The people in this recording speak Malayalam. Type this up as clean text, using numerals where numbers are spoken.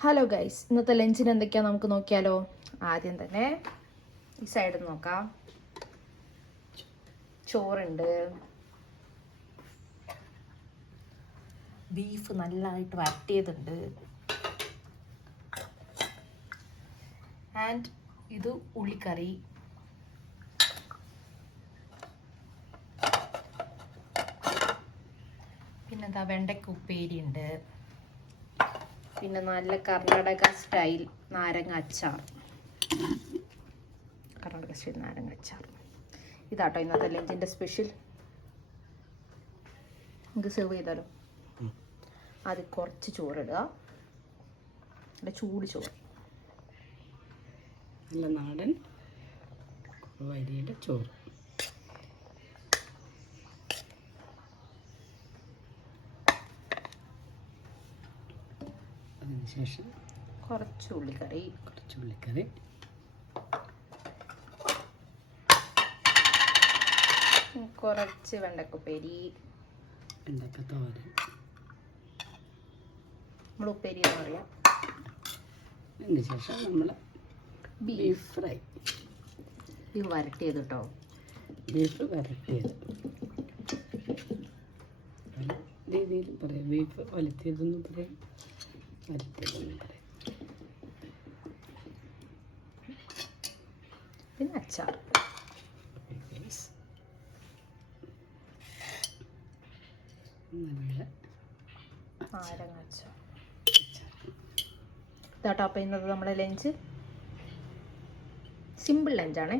ഹലോ ഗൈസ്, ഇന്നത്തെ ലഞ്ചിന് എന്തൊക്കെയാണ് നമുക്ക് നോക്കിയാലോ. ആദ്യം തന്നെ ഈ സൈഡിൽ നോക്കാം. ചോറുണ്ട്, ബീഫ് നല്ലതായിട്ട് വരട്ടിയതുണ്ട്, ആൻഡ് ഇത് ഉള്ളിക്കറി, പിന്നെന്താ വെണ്ടയ്ക്ക ഉപ്പേരി ഉണ്ട്, പിന്നെ നല്ല കർണാടക സ്റ്റൈൽ നാരങ്ങ അച്ചാർ. കർണാടക സ്റ്റൈൽ നാരങ്ങ അച്ചാർ ഇതാട്ടോ ഇന്നത്തെ ലഞ്ചിൻ്റെ സ്പെഷ്യൽ. നമുക്ക് സെർവ് ചെയ്താലോ. അത് കുറച്ച് ചോറിടുക, നല്ല ചൂട് ചോറ്, നല്ല നാടൻ വരിയുടെ ചോറ്. അതിനുശേഷം കുറച്ച് ഉള്ളിക്കറി, കുറച്ച് വെണ്ടക്കുപ്പേരി, വെണ്ടക്കത്തോരൻ, നമ്മൾ ഉപ്പേരി എന്ന് പറയാം. അതിനുശേഷം നമ്മൾ ബീഫ് ഫ്രൈ, ബീഫ് വരട്ടിയത് കേട്ടോ. ബീഫ് വരട്ടിയത് പല രീതിയിലും പറയാം. ബീഫ് വലത്തിയതെന്നും പറയാം, വരട്ടിയതെന്നും പറയാം. പിന്നെ അച്ചാർ. നല്ല നാരങ്ങ അച്ചാർ ഇതാട്ടോ. അപ്പോൾ ഇന്നത്തെ നമ്മുടെ ലഞ്ച് സിമ്പിൾ ലഞ്ചാണേ.